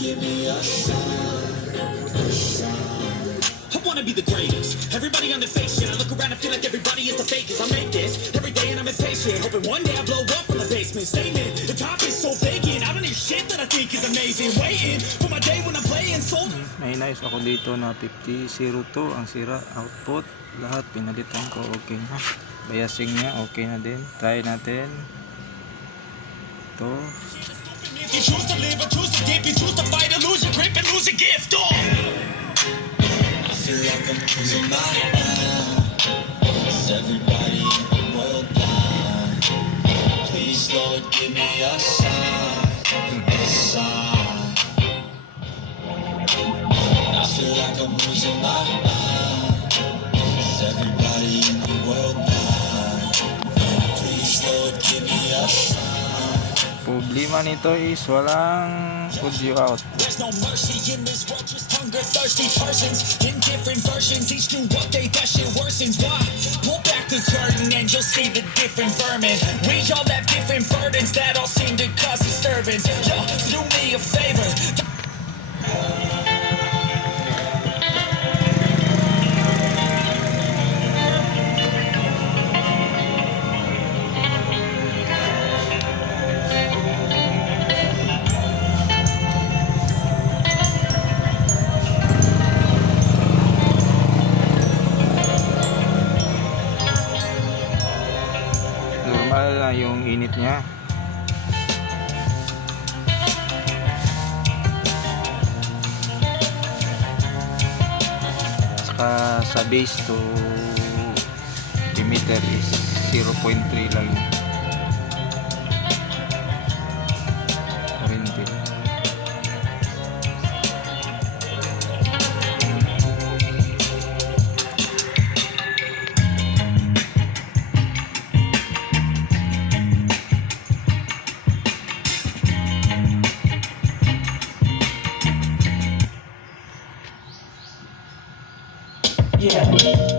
give me a sign, a sign. I wanna be the greatest. Everybody on the fake shit. I look around and feel like everybody is the fakest. I make this every day and I'm impatient, hoping one day I blow up from the basement. Statement, the top is so vacant. I don't hear shit that I think is amazing. Waiting for my day when I'm playing soul. May nice ako dito na 5002 ang sira. Output lahat pinalitan ko, okay na. Biasing niya okay na din. Try natin to. If you choose to live or choose to dip, you choose to fight or lose your grip and lose your gift. Oh, I feel like I'm losing my mind. Is everybody in the world blind? Please, Lord, give me a sign, a sign. I feel like I'm losing my mind. Is everybody in the world blind? Please, Lord, give me a sign. Problema nito is walang audio out. There's no mercy in this world, just hunger thirsty persons in different versions, each new update that shit worsens. Why? Pull back the curtain and you'll see the different vermin. We all have different burdens that all seem to cause disturbance. Yo, do me a favor. Normal na yung init niya. Saka sa base to emitter is 0.3 lang yun. Kurente. Yeah.